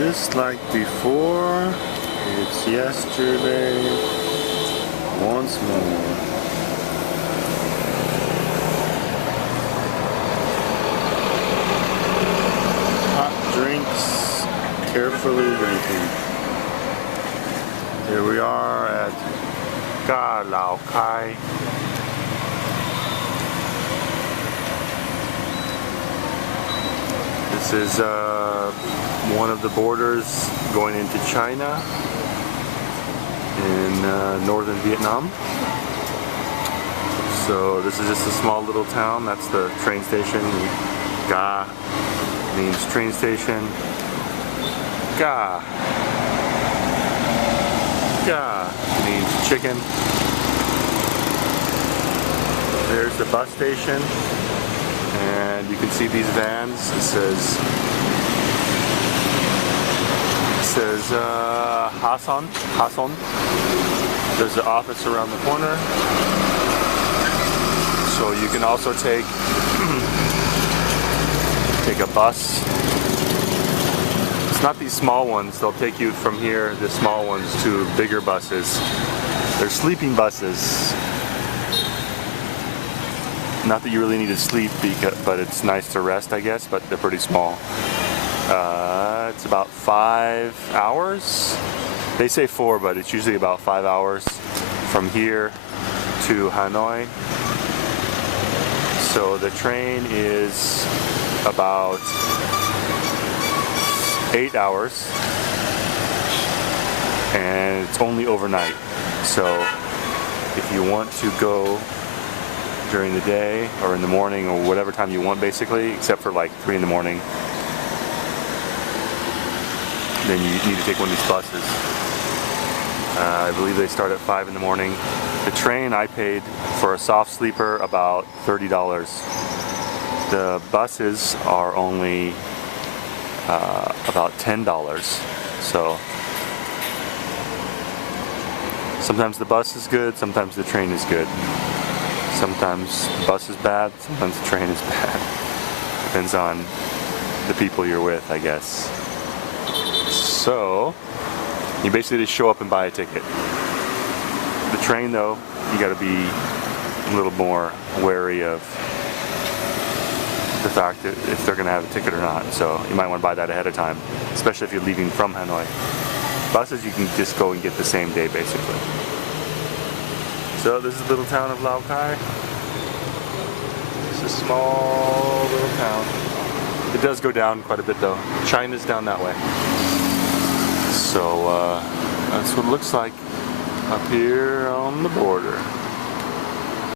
Just like before, it's yesterday once more. Hot drinks, carefully drinking. Here we are at Lao Cai. This is one of the borders going into China in northern Vietnam. So this is just a small little town. That's the train station. Ga means train station. Ga means chicken. There's the bus station. And you can see these vans. It says Hasson. There's the office around the corner. So you can also take a bus. It's not these small ones. They'll take you from here, the small ones, to bigger buses. They're sleeping buses. Not that you really need to sleep, but it's nice to rest, I guess, but they're pretty small. It's about 5 hours. They say 4, but it's usually about 5 hours from here to Hanoi. So the train is about 8 hours, and it's only overnight. So if you want to go during the day or in the morning or whatever time you want, basically, except for like 3 in the morning, then you need to take one of these buses. I believe they start at 5 in the morning. The train, I paid for a soft sleeper about $30. The buses are only about $10. So sometimes the bus is good, sometimes the train is good. Sometimes the bus is bad, sometimes the train is bad. Depends on the people you're with, I guess. So, you basically just show up and buy a ticket. The train, though, you gotta be a little more wary of the fact that if they're gonna have a ticket or not. So, you might want to buy that ahead of time, especially if you're leaving from Hanoi. Buses, you can just go and get the same day, basically. So this is the little town of Lao Cai. It's a small little town. It does go down quite a bit though. China's down that way. So that's what it looks like up here on the border.